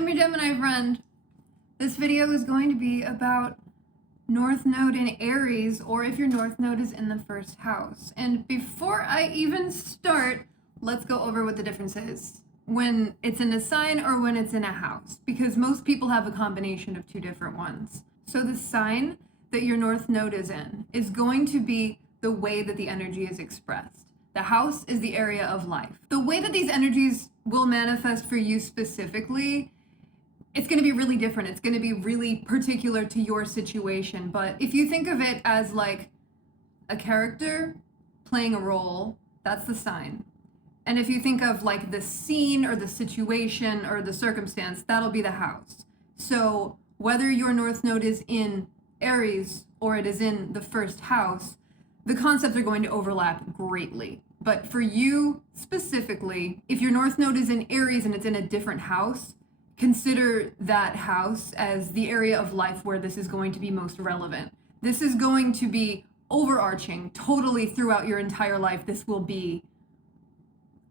I'm your Gemini friend. This video is going to be about North Node in Aries, or if your North Node is in the first house. And before I even start, let's go over what the difference is when it's in a sign or when it's in a house, because most people have a combination of two different ones. So the sign that your North Node is in is going to be the way that the energy is expressed. The house is the area of life. The way that these energies will manifest for you specifically, it's going to be really different. It's going to be really particular to your situation. But if you think of it as like a character playing a role, that's the sign. And if you think of like the scene or the situation or the circumstance, that'll be the house. So whether your North Node is in Aries or it is in the first house, the concepts are going to overlap greatly. But for you specifically, if your North Node is in Aries and it's in a different house, consider that house as the area of life where this is going to be most relevant. This is going to be overarching totally throughout your entire life. This will be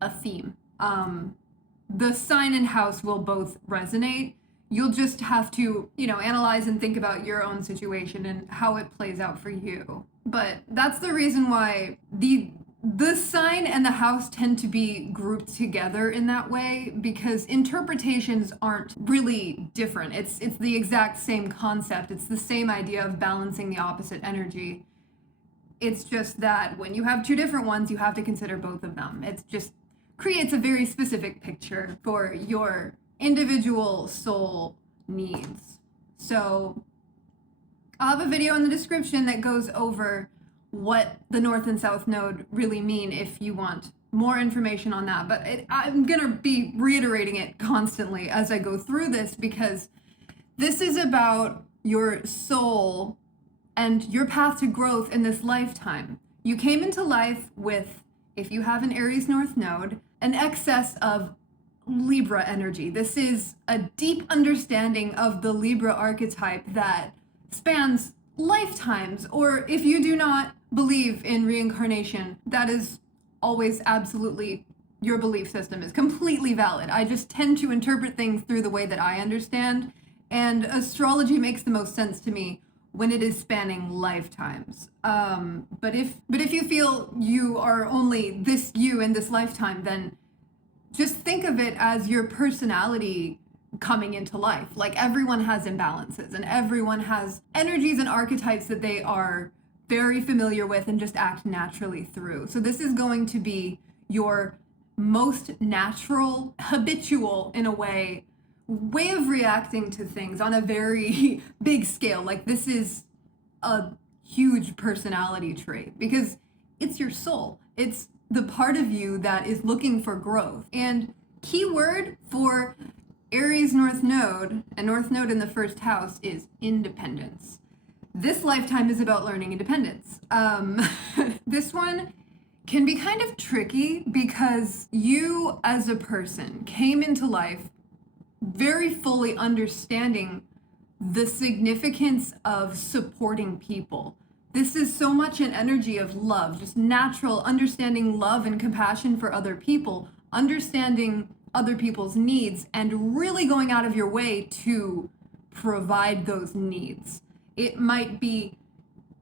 a theme. The sign and house will both resonate. You'll just have to, analyze and think about your own situation and how it plays out for you. But that's the reason why the sign and the house tend to be grouped together in that way, because interpretations aren't really different. It's the exact same concept. It's the same idea of balancing the opposite energy. It's just that when you have two different ones, you have to consider both of them. It just creates a very specific picture for your individual soul needs. So I'll have a video in the description that goes over what the North and South Node really mean if you want more information on that. But I'm going to be reiterating it constantly as I go through this, because this is about your soul and your path to growth in this lifetime. You came into life with, if you have an Aries North Node, an excess of Libra energy. This is a deep understanding of the Libra archetype that spans lifetimes. Or if you do not believe in reincarnation, that is always absolutely, your belief system is completely valid. I just tend to interpret things through the way that I understand, and astrology makes the most sense to me when it is spanning lifetimes. But if you feel you are only this you in this lifetime, then just think of it as your personality coming into life. Like, everyone has imbalances and everyone has energies and archetypes that they are very familiar with and just act naturally through. So this is going to be your most natural, habitual in a way of reacting to things on a very big scale. Like, this is a huge personality trait because it's your soul. It's the part of you that is looking for growth. And keyword for Aries North Node and North Node in the first house is independence. This lifetime is about learning independence. This one can be kind of tricky because you as a person came into life very fully understanding the significance of supporting people. This is so much an energy of love, just natural understanding love and compassion for other people, understanding other people's needs, and really going out of your way to provide those needs. It might be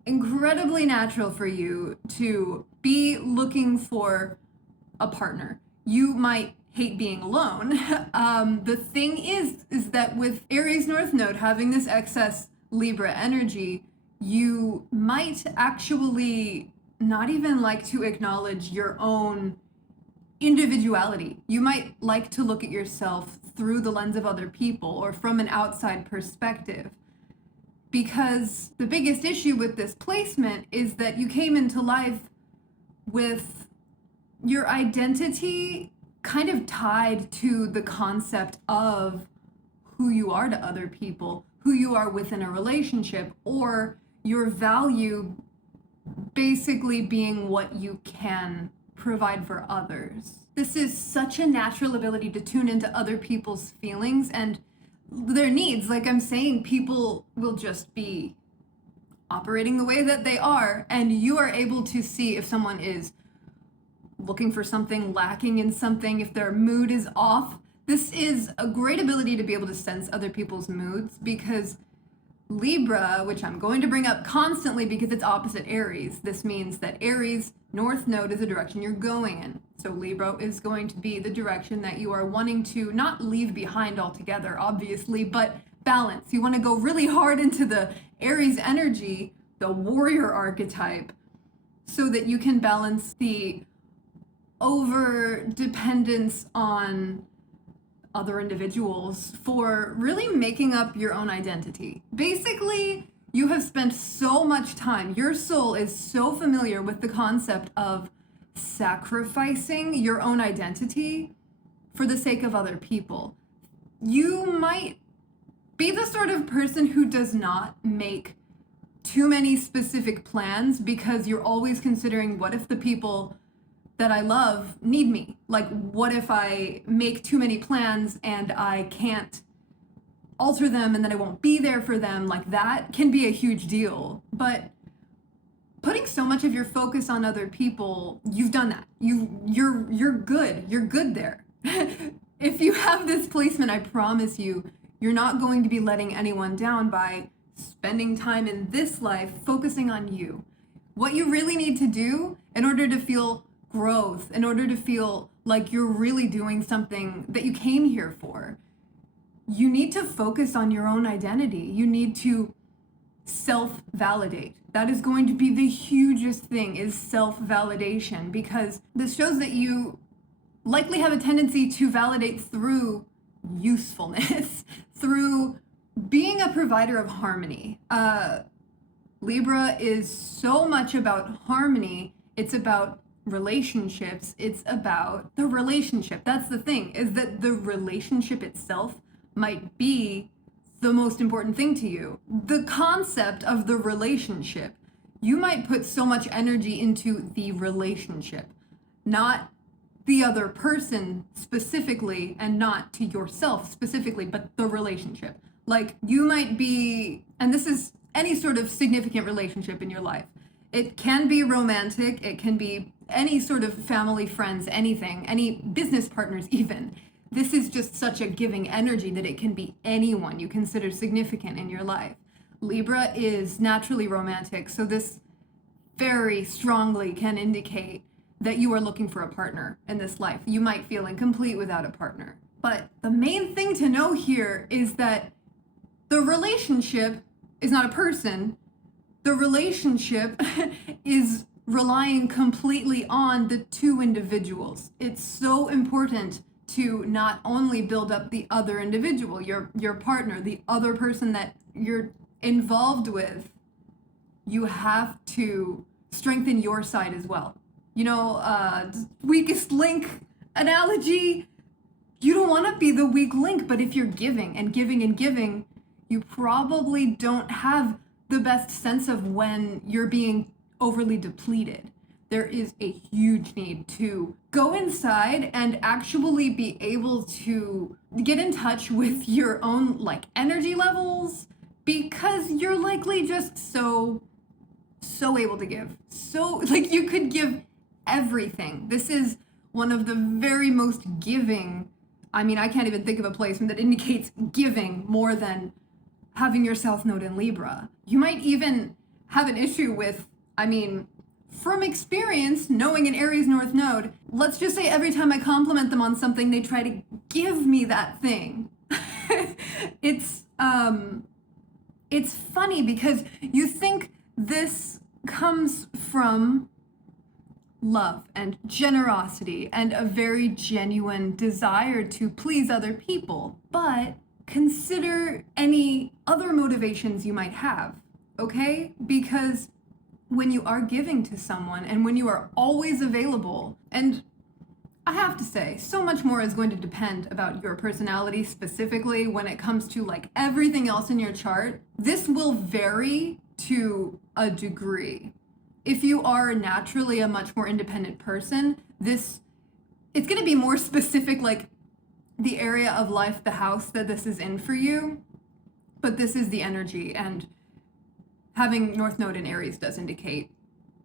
incredibly natural for you to be looking for a partner. You might hate being alone. The thing is that with Aries North Node having this excess Libra energy, you might actually not even like to acknowledge your own individuality. You might like to look at yourself through the lens of other people or from an outside perspective. Because the biggest issue with this placement is that you came into life with your identity kind of tied to the concept of who you are to other people, who you are within a relationship, or your value basically being what you can provide for others. This is such a natural ability to tune into other people's feelings and their needs. Like I'm saying, people will just be operating the way that they are, and you are able to see if someone is looking for something, lacking in something, if their mood is off. This is a great ability to be able to sense other people's moods, because Libra, which I'm going to bring up constantly because it's opposite Aries, this means that Aries North Node is the direction you're going in. So Libra is going to be the direction that you are wanting to not leave behind altogether, obviously, but balance. You want to go really hard into the Aries energy, the warrior archetype, so that you can balance the over dependence on other individuals for really making up your own identity. Basically, you have spent so much time, your soul is so familiar with the concept of sacrificing your own identity for the sake of other people. You might be the sort of person who does not make too many specific plans because you're always considering, what if the people that I love need me? Like, what if I make too many plans and I can't alter them and then I won't be there for them? Like, that can be a huge deal. But putting so much of your focus on other people, you've done that. You're good. You're good there. If you have this placement, I promise you, you're not going to be letting anyone down by spending time in this life focusing on you. What you really need to do in order to feel growth, in order to feel like you're really doing something that you came here for, you need to focus on your own identity. You need to self-validate. That is going to be the hugest thing, is self-validation, because this shows that you likely have a tendency to validate through usefulness, through being a provider of harmony. Libra is so much about harmony. It's about relationships. It's about the relationship. That's the thing, is that the relationship itself might be the most important thing to you. The concept of the relationship. You might put so much energy into the relationship, not the other person specifically, and not to yourself specifically, but the relationship. Like, you might be, and this is any sort of significant relationship in your life. It can be romantic, it can be any sort of family, friends, anything, any business partners even. This is just such a giving energy that it can be anyone you consider significant in your life. Libra is naturally romantic, so this very strongly can indicate that you are looking for a partner in this life. You might feel incomplete without a partner. But the main thing to know here is that the relationship is not a person. The relationship is relying completely on the two individuals. It's so important to not only build up the other individual, your partner, the other person that you're involved with. You have to strengthen your side as well. You know, weakest link analogy, you don't want to be the weak link, but if you're giving and giving and giving, you probably don't have the best sense of when you're being overly depleted. There is a huge need to go inside and actually be able to get in touch with your own like energy levels, because you're likely just so able to give. So like, you could give everything. This is one of the very most giving, I mean, I can't even think of a placement that indicates giving more than having your South Node in Libra. You might even have an issue with, I mean, from experience, knowing an Aries North Node, let's just say every time I compliment them on something, they try to give me that thing. It's funny because you think this comes from love and generosity and a very genuine desire to please other people, but consider any other motivations you might have, okay? Because when you are giving to someone and when you are always available, and I have to say, so much more is going to depend about your personality specifically when it comes to like everything else in your chart. This will vary to a degree. If you are naturally a much more independent person, it's going to be more specific, like the area of life, the house that this is in for you. But this is the energy, and having North Node in Aries does indicate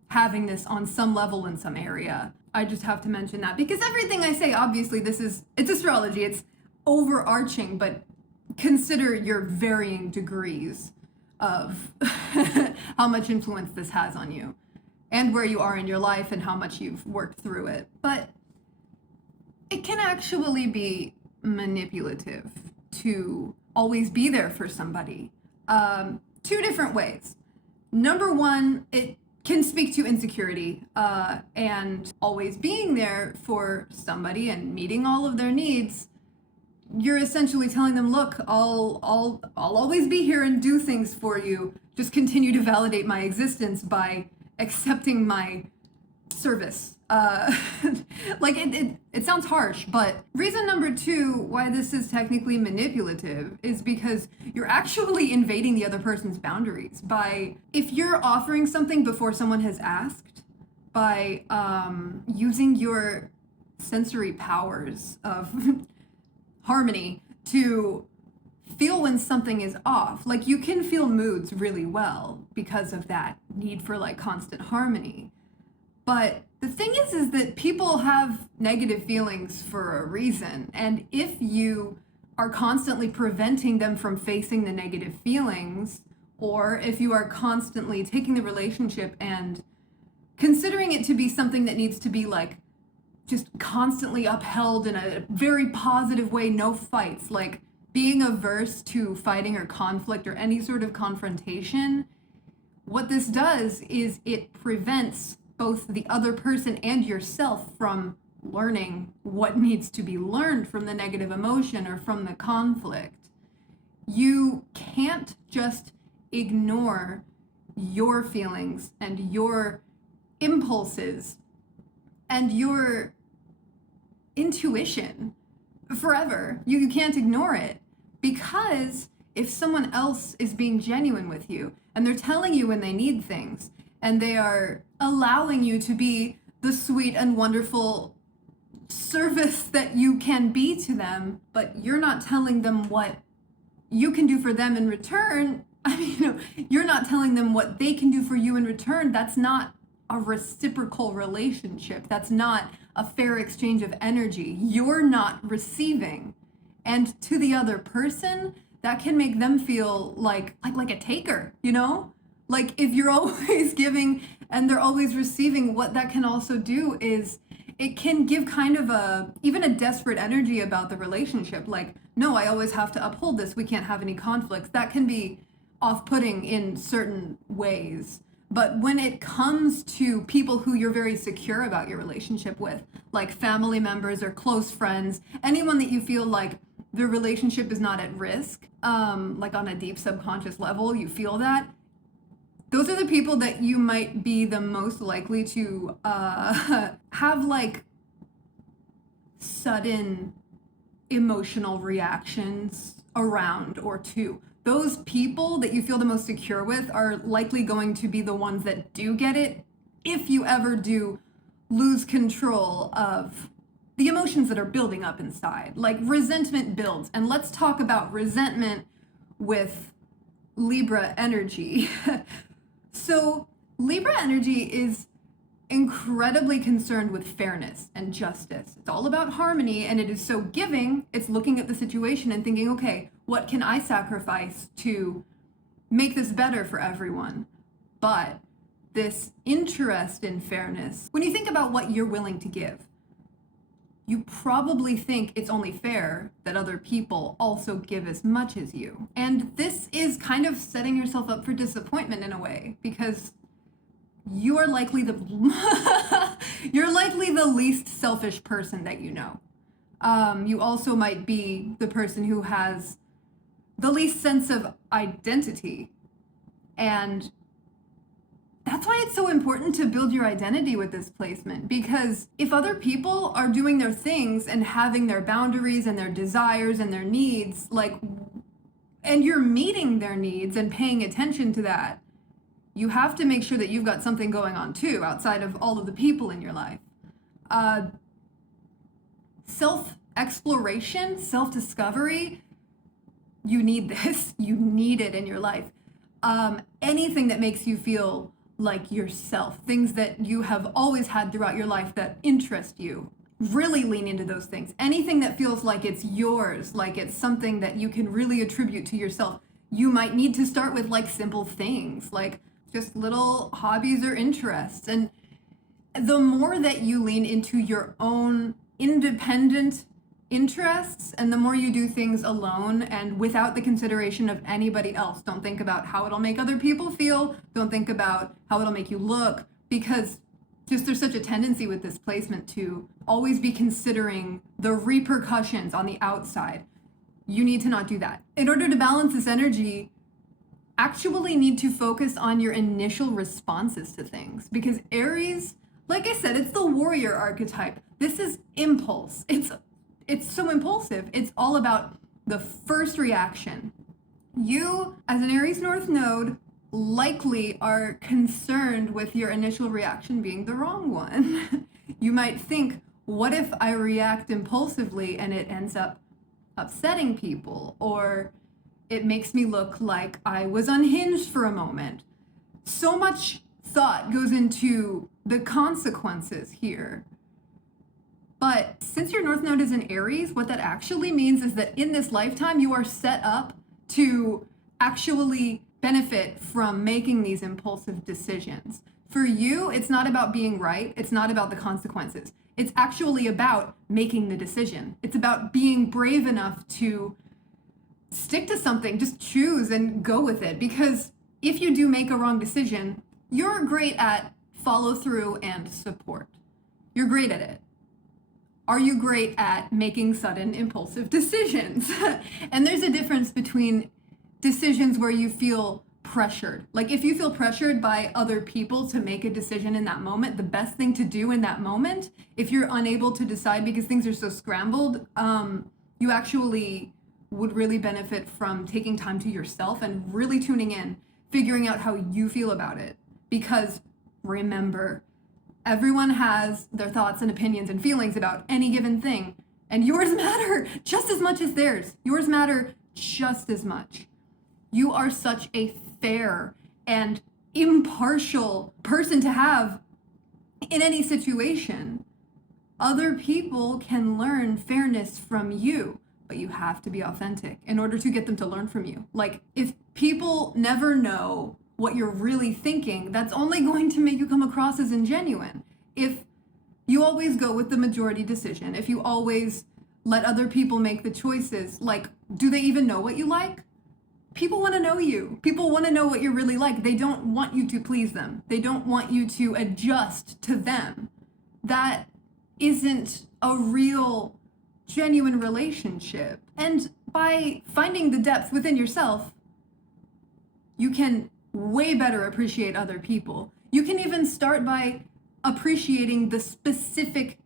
having this on some level in some area. I just have to mention that because everything I say, obviously, it's astrology. It's overarching, but consider your varying degrees of how much influence this has on you and where you are in your life and how much you've worked through it. But it can actually be manipulative to always be there for somebody. Two different ways. Number one, it can speak to insecurity and always being there for somebody and meeting all of their needs. You're essentially telling them, look, I'll always be here and do things for you. Just continue to validate my existence by accepting my service. Like it sounds harsh, but reason number two why this is technically manipulative is because you're actually invading the other person's boundaries by, if you're offering something before someone has asked, by using your sensory powers of harmony to feel when something is off. Like, you can feel moods really well because of that need for like constant harmony. But the thing is that people have negative feelings for a reason. And if you are constantly preventing them from facing the negative feelings, or if you are constantly taking the relationship and considering it to be something that needs to be like just constantly upheld in a very positive way, no fights, like being averse to fighting or conflict or any sort of confrontation, what this does is it prevents both the other person and yourself from learning what needs to be learned from the negative emotion or from the conflict. You can't just ignore your feelings and your impulses and your intuition forever. You can't ignore it, because if someone else is being genuine with you and they're telling you when they need things and they are allowing you to be the sweet and wonderful service that you can be to them, but you're not telling them what you can do for them in return, I mean, you're not telling them what they can do for you in return, that's not a reciprocal relationship. That's not a fair exchange of energy. You're not receiving. And to the other person, that can make them feel like a taker, you know? Like, if you're always giving and they're always receiving, what that can also do is it can give kind of even a desperate energy about the relationship. Like, no, I always have to uphold this. We can't have any conflicts. That can be off-putting in certain ways. But when it comes to people who you're very secure about your relationship with, like family members or close friends, anyone that you feel like the relationship is not at risk, like on a deep subconscious level, you feel that, those are the people that you might be the most likely to have like sudden emotional reactions around or to. Those people that you feel the most secure with are likely going to be the ones that do get it if you ever do lose control of the emotions that are building up inside. Like, resentment builds. And let's talk about resentment with Libra energy. So Libra energy is incredibly concerned with fairness and justice. It's all about harmony, and it is so giving. It's looking at the situation and thinking, okay, what can I sacrifice to make this better for everyone? But this interest in fairness, when you think about what you're willing to give, you probably think it's only fair that other people also give as much as you. And this is kind of setting yourself up for disappointment in a way, because you are likely you're likely the least selfish person that you know. You also might be the person who has the least sense of identity. And that's why it's so important to build your identity with this placement, because if other people are doing their things and having their boundaries and their desires and their needs, like, and you're meeting their needs and paying attention to that, you have to make sure that you've got something going on too, outside of all of the people in your life. Self-exploration, self-discovery, you need this. You need it in your life. Anything that makes you feel like yourself, things that you have always had throughout your life that interest you, really lean into those things. Anything that feels like it's yours, like it's something that you can really attribute to yourself, you might need to start with like simple things, like just little hobbies or interests. And the more that you lean into your own independent interests and the more you do things alone and without the consideration of anybody else, don't think about how it'll make other people feel, don't think about how it'll make you look, because just there's such a tendency with this placement to always be considering the repercussions on the outside. You need to not do that. In order to balance this energy, actually need to focus on your initial responses to things, because Aries, like I said, it's the warrior archetype. This is impulse. It's so impulsive. It's all about the first reaction. You, as an Aries North Node, likely are concerned with your initial reaction being the wrong one. You might think, what if I react impulsively and it ends up upsetting people, or it makes me look like I was unhinged for a moment? So much thought goes into the consequences here. But since your North Node is in Aries, what that actually means is that in this lifetime, you are set up to actually benefit from making these impulsive decisions. For you, it's not about being right. It's not about the consequences. It's actually about making the decision. It's about being brave enough to stick to something, just choose and go with it. Because if you do make a wrong decision, you're great at follow through and support. You're great at it. Are you great at making sudden impulsive decisions? And there's a difference between decisions where you feel pressured. Like if you feel pressured by other people to make a decision in that moment, the best thing to do in that moment, if you're unable to decide because things are so scrambled, you actually would really benefit from taking time to yourself and really tuning in, figuring out how you feel about it. Because remember, everyone has their thoughts and opinions and feelings about any given thing, and yours matter just as much as theirs. Yours matter just as much. You are such a fair and impartial person to have in any situation. Other people can learn fairness from you, but you have to be authentic in order to get them to learn from you. Like, if people never know what you're really thinking, that's only going to make you come across as ingenuine. If you always go with the majority decision, if you always let other people make the choices, like, do they even know what you like? People want to know you. People want to know what you're really like. They don't want you to please them. They don't want you to adjust to them. That isn't a real, genuine relationship. And by finding the depth within yourself, you can way better appreciate other people. You can even start by appreciating the specific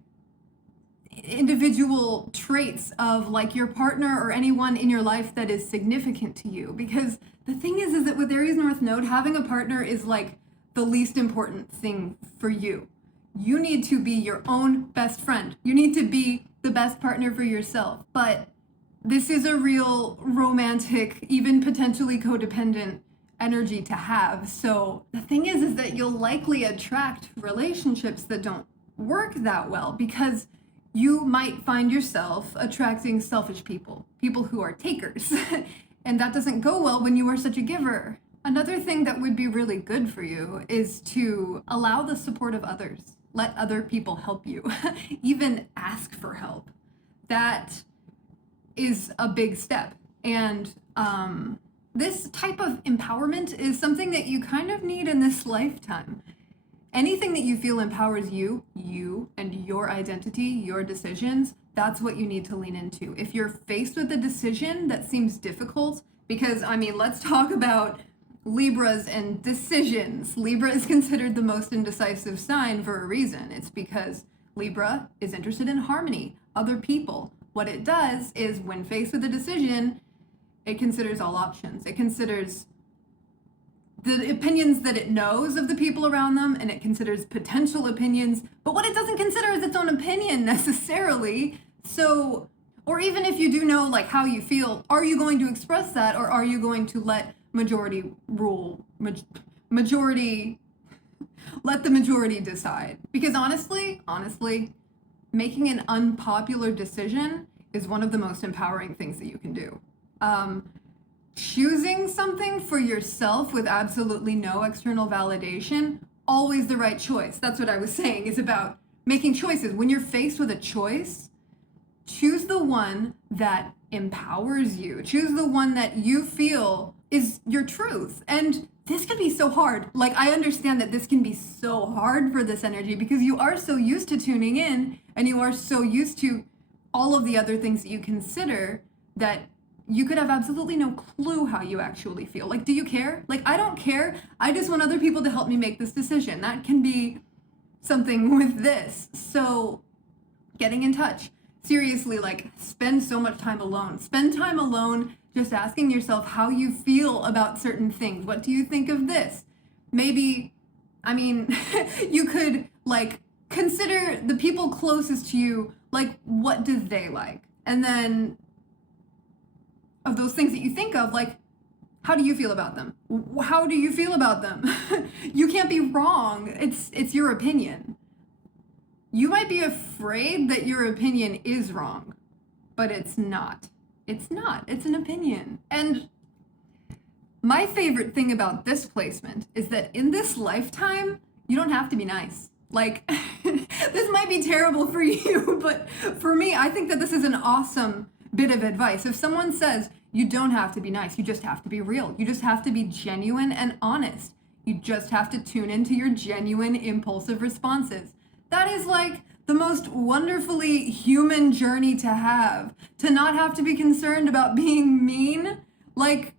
individual traits of like your partner or anyone in your life that is significant to you. Because the thing is that with Aries North Node, having a partner is like the least important thing for you. You need to be your own best friend. You need to be the best partner for yourself. But this is a real romantic, even potentially codependent energy to have. So the thing is that you'll likely attract relationships that don't work that well, because you might find yourself attracting selfish people who are takers. And that doesn't go well when you are such a giver. Another thing that would be really good for you is to allow the support of others. Let other people help you. Even ask for help. That is a big step. And this type of empowerment is something that you kind of need in this lifetime. Anything that you feel empowers you and your identity, your decisions, that's what you need to lean into. If you're faced with a decision that seems difficult, because I mean, let's talk about Libras and decisions. Libra is considered the most indecisive sign for a reason. It's because Libra is interested in harmony, other people. What it does is when faced with a decision, it considers all options. It considers the opinions that it knows of the people around them, and it considers potential opinions, but what it doesn't consider is its own opinion necessarily. So, or even if you do know like how you feel, are you going to express that, or are you going to let majority rule, majority, let the majority decide? Because honestly, making an unpopular decision is one of the most empowering things that you can do. Choosing something for yourself with absolutely no external validation, always the right choice. That's what I was saying, is about making choices. When you're faced with a choice, choose the one that empowers you. Choose the one that you feel is your truth. And this can be so hard. Like, I understand that this can be so hard for this energy because you are so used to tuning in and you are so used to all of the other things that you consider that you could have absolutely no clue how you actually feel. Like, do you care? Like, I don't care. I just want other people to help me make this decision. That can be something with this. So getting in touch. Seriously, like, spend so much time alone. Spend time alone just asking yourself how you feel about certain things. What do you think of this? Maybe, I mean, you could, like, consider the people closest to you, like, what do they like? And then of those things that you think of, like, how do you feel about them? How do you feel about them? You can't be wrong. It's your opinion. You might be afraid that your opinion is wrong, but it's not. It's not. It's an opinion. And my favorite thing about this placement is that in this lifetime, you don't have to be nice. Like, this might be terrible for you, but for me, I think that this is an awesome bit of advice. If someone says, you don't have to be nice, you just have to be real. You just have to be genuine and honest. You just have to tune into your genuine impulsive responses. That is like the most wonderfully human journey to have. To not have to be concerned about being mean. Like,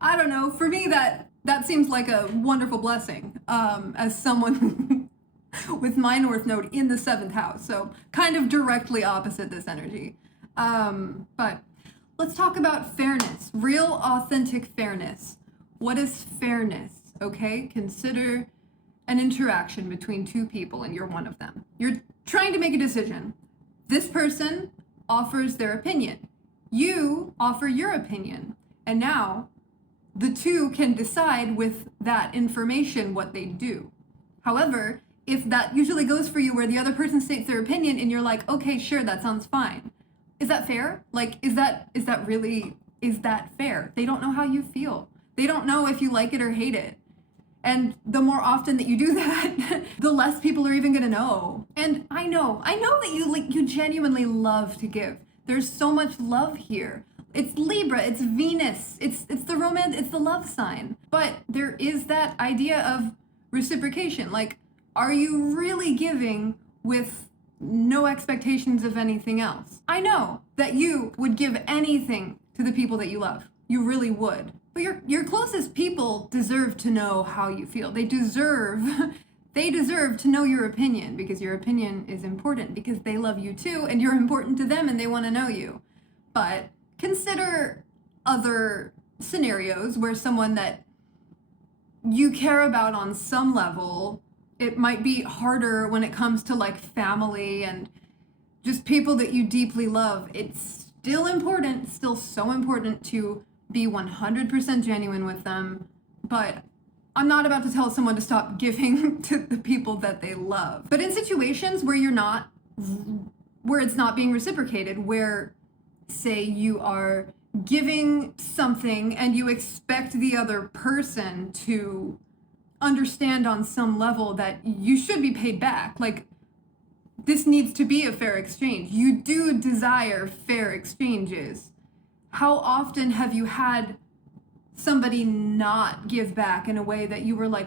I don't know, for me that seems like a wonderful blessing, as someone with my North Node in the 7th house. So kind of directly opposite this energy. But let's talk about fairness, real authentic fairness. What is fairness? Okay, consider an interaction between two people and you're one of them. You're trying to make a decision. This person offers their opinion. You offer your opinion. And now the two can decide with that information what they do. However, if that usually goes for you where the other person states their opinion and you're like, okay, sure, that sounds fine. Is that fair? Like, is that fair? They don't know how you feel. They don't know if you like it or hate it. And the more often that you do that, the less people are even gonna know. And I know that you genuinely love to give. There's so much love here. It's Libra, it's Venus, it's the romance, it's the love sign. But there is that idea of reciprocation. Like, are you really giving with no expectations of anything else? I know that you would give anything to the people that you love. You really would. But your closest people deserve to know how you feel. They deserve to know your opinion, because your opinion is important, because they love you too and you're important to them and they want to know you. But consider other scenarios where someone that you care about on some level, it might be harder when it comes to like family and just people that you deeply love. It's still important, still so important to be 100% genuine with them, but I'm not about to tell someone to stop giving to the people that they love. But in situations where it's not being reciprocated, where say you are giving something and you expect the other person to understand on some level that you should be paid back, like, this needs to be a fair exchange. You do desire fair exchanges. How often have you had somebody not give back in a way that you were like,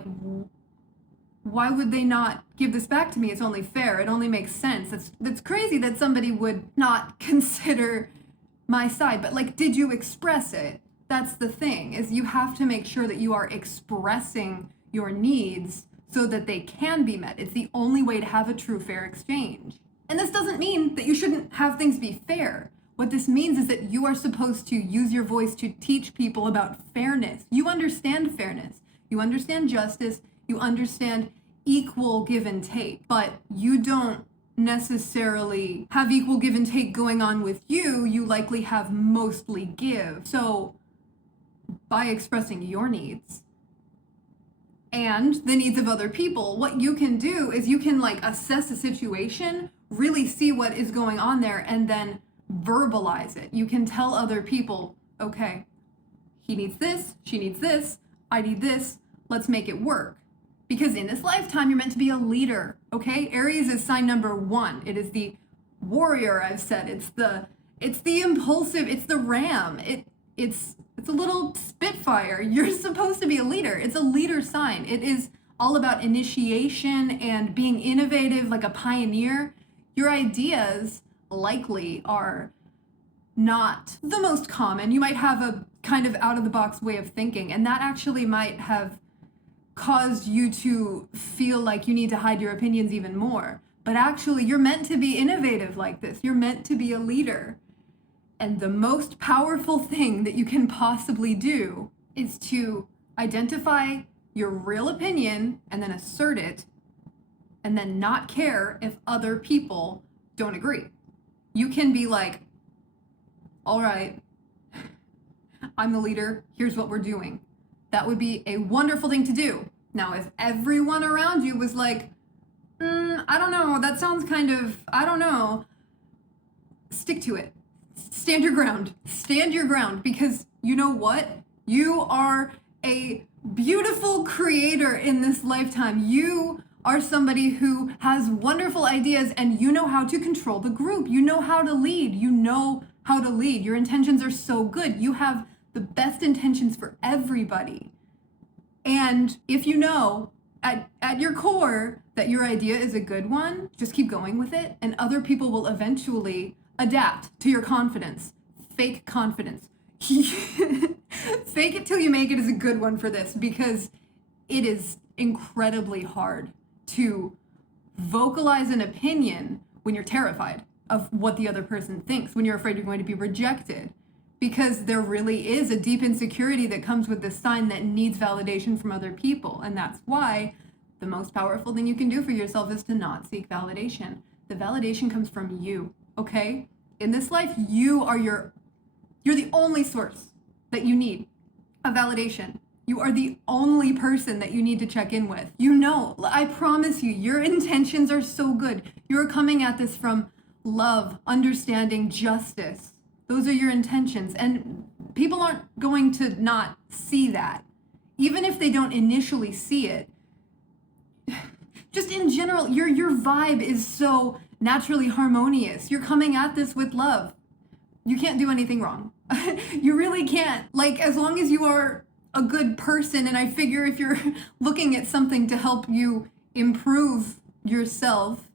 why would they not give this back to me? It's only fair. It only makes sense. That's crazy that somebody would not consider my side. But like, did you express it? That's the thing, is you have to make sure that you are expressing your needs so that they can be met. It's the only way to have a true fair exchange. And this doesn't mean that you shouldn't have things be fair. What this means is that you are supposed to use your voice to teach people about fairness. You understand fairness. You understand justice. You understand equal give and take. But you don't necessarily have equal give and take going on with you. You likely have mostly give. So by expressing your needs and the needs of other people, what you can do is you can like assess a situation, really see what is going on there, and then verbalize it. You can tell other people, okay, he needs this, she needs this, I need this, let's make it work. Because in this lifetime, you're meant to be a leader, okay? Aries is sign number 1. It is the warrior, I've said. It's the impulsive, it's the ram. It's a little spitfire. You're supposed to be a leader. It's a leader sign. It is all about initiation and being innovative, like a pioneer. Your ideas likely are not the most common. You might have a kind of out of the box way of thinking, and that actually might have caused you to feel like you need to hide your opinions even more. But actually, you're meant to be innovative like this. You're meant to be a leader. And the most powerful thing that you can possibly do is to identify your real opinion and then assert it, and then not care if other people don't agree. You can be like, all right, I'm the leader, here's what we're doing. That would be a wonderful thing to do. Now, if everyone around you was like, I don't know, that sounds kind of, I don't know, stick to it. Stand your ground. Stand your ground, because you know what? You are a beautiful creator in this lifetime. You are somebody who has wonderful ideas, and you know how to control the group. You know how to lead. You know how to lead. Your intentions are so good. You have the best intentions for everybody. And if you know at your core that your idea is a good one, just keep going with it, and other people will eventually adapt to your confidence. Fake confidence. Fake it till you make it is a good one for this, because it is incredibly hard to vocalize an opinion when you're terrified of what the other person thinks, when you're afraid you're going to be rejected, because there really is a deep insecurity that comes with this sign that needs validation from other people. And that's why the most powerful thing you can do for yourself is to not seek validation. The validation comes from you, okay? In this life, you're the only source that you need of validation. You are the only person that you need to check in with. You know, I promise you, your intentions are so good. You're coming at this from love, understanding, justice. Those are your intentions. And people aren't going to not see that. Even if they don't initially see it. Just in general, your vibe is so naturally harmonious. You're coming at this with love. You can't do anything wrong. You really can't. Like, as long as you are a good person, and I figure if you're looking at something to help you improve yourself,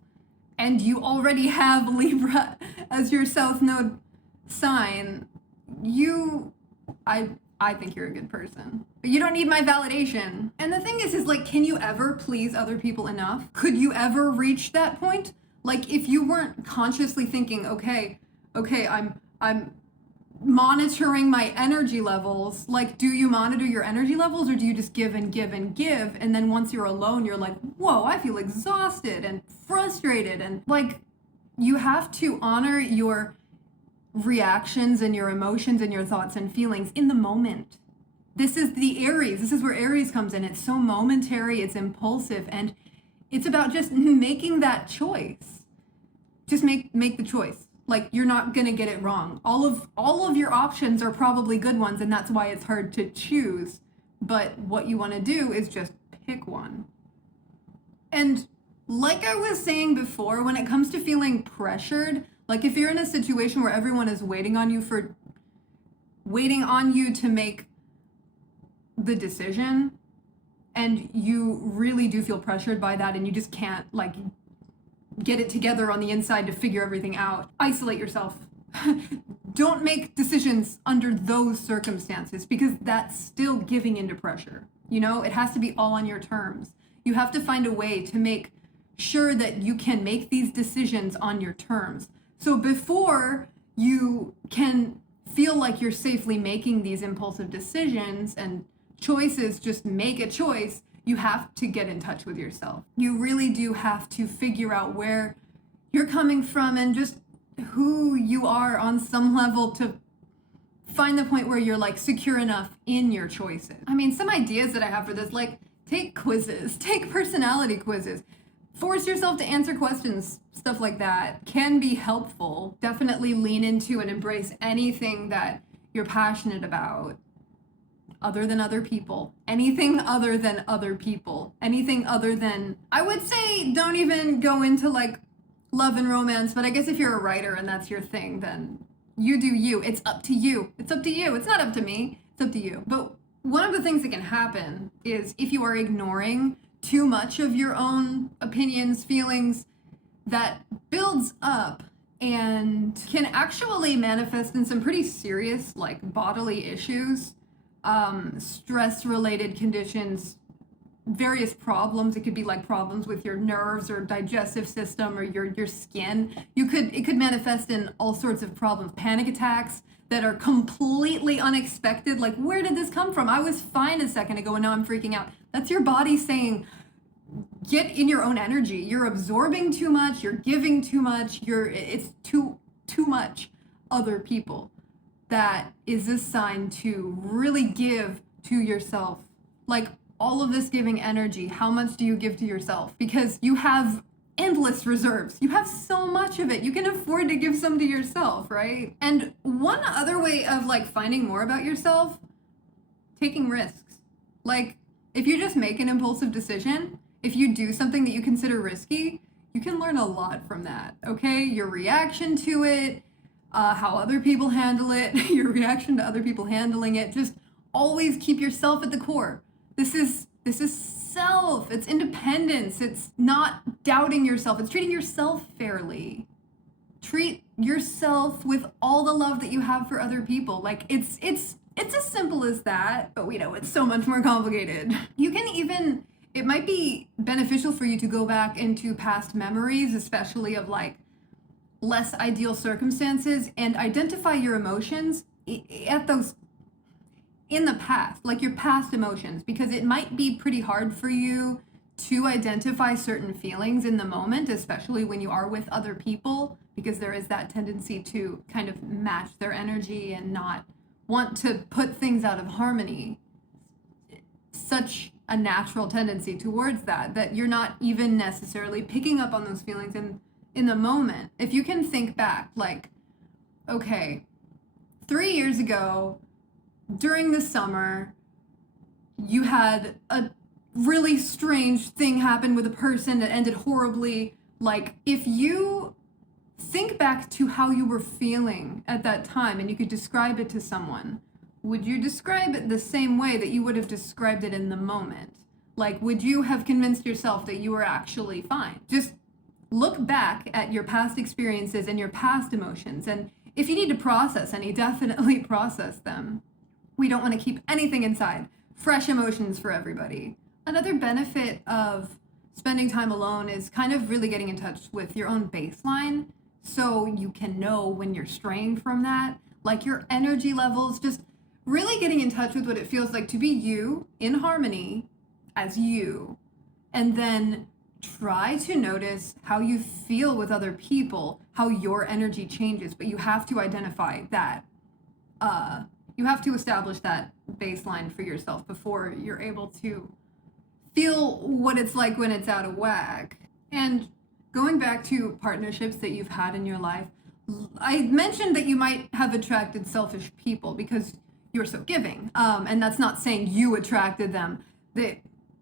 and you already have Libra as your South Node sign, I think you're a good person. But you don't need my validation. And the thing is like, can you ever please other people enough? Could you ever reach that point? Like, if you weren't consciously thinking, okay, I'm monitoring my energy levels. Like, do you monitor your energy levels, or do you just give and give and give? And then once you're alone, you're like, whoa, I feel exhausted and frustrated. And like, you have to honor your reactions and your emotions and your thoughts and feelings in the moment. This is the Aries. This is where Aries comes in. It's so momentary, it's impulsive, and it's about just making that choice. Just make the choice. Like, you're not gonna get it wrong. All of your options are probably good ones, and that's why it's hard to choose. But what you want to do is just pick one. And like I was saying before, when it comes to feeling pressured, like if you're in a situation where everyone is waiting on you to make the decision, and you really do feel pressured by that, and you just can't like get it together on the inside to figure everything out, isolate yourself. Don't make decisions under those circumstances, because that's still giving into pressure. You know, it has to be all on your terms. You have to find a way to make sure that you can make these decisions on your terms. So before you can feel like you're safely making these impulsive decisions and choices, just make a choice, you have to get in touch with yourself. You really do have to figure out where you're coming from and just who you are on some level to find the point where you're like secure enough in your choices. I mean, some ideas that I have for this, like, Take quizzes, take personality quizzes. Force yourself to answer questions, stuff like that can be helpful. Definitely lean into and embrace anything that you're passionate about other than other people. Anything other than other people. Anything other than, I would say don't even go into like love and romance, but I guess if you're a writer and that's your thing, then you do you. It's up to you. It's up to you. It's not up to me. It's up to you. But one of the things that can happen is if you are ignoring too much of your own opinions, feelings, that builds up and can actually manifest in some pretty serious like bodily issues, stress-related conditions, various problems. It could be like problems with your nerves or digestive system or your skin. It could manifest in all sorts of problems, panic attacks that are completely unexpected. Like, where did this come from? I was fine a second ago and now I'm freaking out. That's your body saying, get in your own energy. You're absorbing too much, you're giving too much, it's too much other people. That is a sign to really give to yourself. Like, all of this giving energy, how much do you give to yourself? Because you have endless reserves. You have so much of it. You can afford to give some to yourself, right? And one other way of like finding more about yourself, taking risks. Like, if you just make an impulsive decision, if you do something that you consider risky, you can learn a lot from that, okay? Your reaction to it, how other people handle it, your reaction to other people handling it. Just always keep yourself at the core. This is self, it's independence, it's not doubting yourself, it's treating yourself fairly. Treat yourself with all the love that you have for other people. Like, it's as simple as that, but we know it's so much more complicated. You can even, it might be beneficial for you to go back into past memories, especially of like less ideal circumstances, and identify your emotions at those in the past, like your past emotions, because it might be pretty hard for you to identify certain feelings in the moment, especially when you are with other people, because there is that tendency to kind of match their energy and not want to put things out of harmony. Such a natural tendency towards that you're not even necessarily picking up on those feelings in the moment. If you can think back, like, okay, 3 years ago, during the summer, you had a really strange thing happen with a person that ended horribly. Like, if you think back to how you were feeling at that time and you could describe it to someone, would you describe it the same way that you would have described it in the moment? Like, would you have convinced yourself that you were actually fine? Just look back at your past experiences and your past emotions, and if you need to process any, definitely process them. We don't want to keep anything inside. Fresh emotions for everybody. Another benefit of spending time alone is kind of really getting in touch with your own baseline, so you can know when you're straying from that, like your energy levels, just really getting in touch with what it feels like to be you in harmony as you, and then try to notice how you feel with other people, how your energy changes, but you have to identify that. You have to establish that baseline for yourself before you're able to feel what it's like when it's out of whack. And going back to partnerships that you've had in your life, I mentioned that you might have attracted selfish people because you're so giving. And that's not saying you attracted them.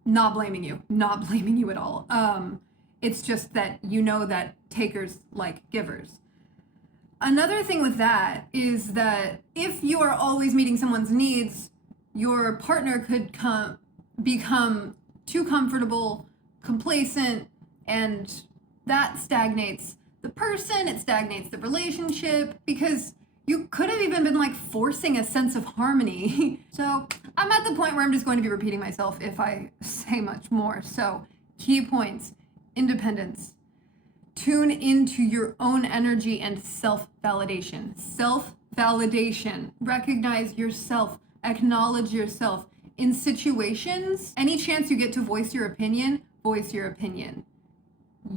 Not blaming you at all. It's just that you know that takers like givers. Another thing with that is that if you are always meeting someone's needs, your partner could become too comfortable, complacent, and that stagnates the person, it stagnates the relationship, because you could have even been like forcing a sense of harmony. So I'm at the point where I'm just going to be repeating myself if I say much more. So key points: independence. Tune into your own energy and self-validation. Self-validation. Recognize yourself. Acknowledge yourself. In situations, any chance you get to voice your opinion, voice your opinion.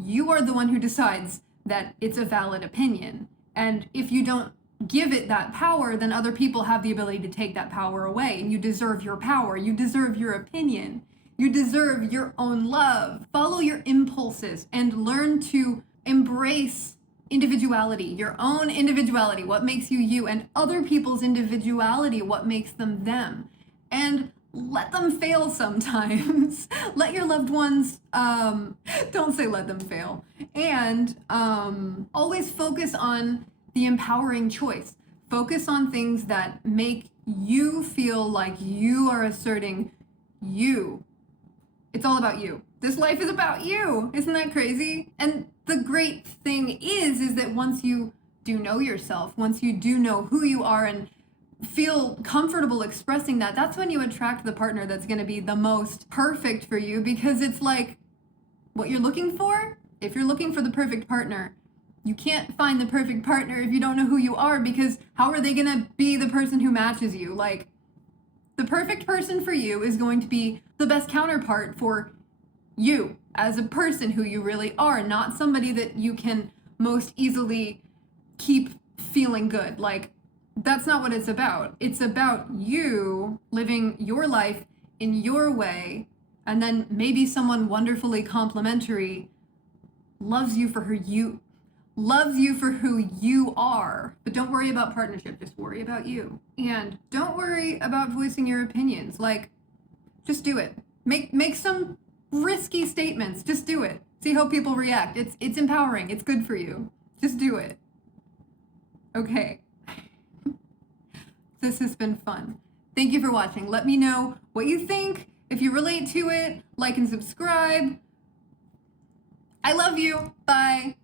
You are the one who decides that it's a valid opinion. And if you don't give it that power, then other people have the ability to take that power away. And you deserve your power. You deserve your opinion. You deserve your own love. Follow your impulses and learn to embrace individuality, your own individuality, what makes you you, and other people's individuality, what makes them them. And let them fail sometimes. Let your loved ones, don't say let them fail. And always focus on the empowering choice. Focus on things that make you feel like you are asserting you. It's all about you. This life is about you. Isn't that crazy? And the great thing is that once you do know yourself, once you do know who you are and feel comfortable expressing that, that's when you attract the partner that's going to be the most perfect for you, because it's like what you're looking for. If you're looking for the perfect partner, you can't find the perfect partner if you don't know who you are, because how are they going to be the person who matches you? Like, the perfect person for you is going to be the best counterpart for you as a person who you really are, not somebody that you can most easily keep feeling good. Like, that's not what it's about. It's about you living your life in your way, and then maybe someone wonderfully complimentary loves you for who you are. But don't worry about partnership, just worry about you. And don't worry about voicing your opinions. Like, just do it. Make some risky statements. Just do it. See how people react. It's empowering. It's good for you. Just do it. Okay. This has been fun. Thank you for watching. Let me know what you think. If you relate to it, like and subscribe. I love you. Bye.